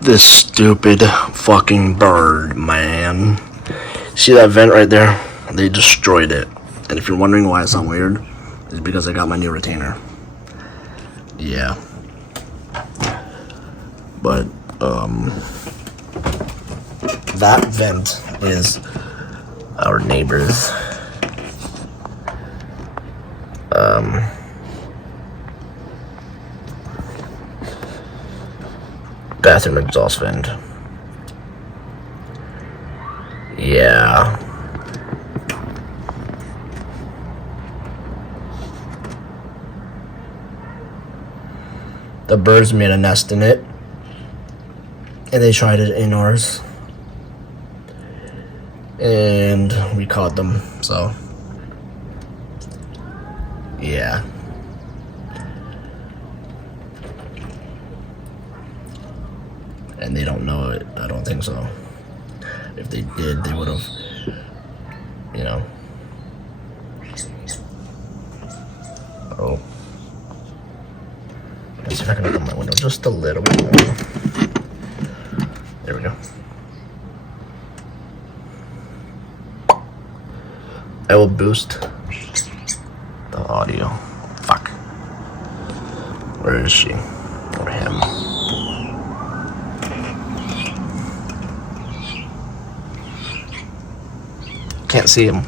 This stupid fucking bird, man. See that vent right there? They destroyed it. And if you're wondering why it sounds weird, it's because I got my new retainer. Yeah. But, that vent is our neighbor's, bathroom exhaust vent. Yeah. The birds made a nest in it, and they tried it in ours, and we caught them, so yeah. And they don't know it. I don't think so. If they did, they would have, you know. Oh. Let's see if I can open my window just a little bit more. There we go. I will boost the audio. Fuck. Where is she? Or him? Can't see him.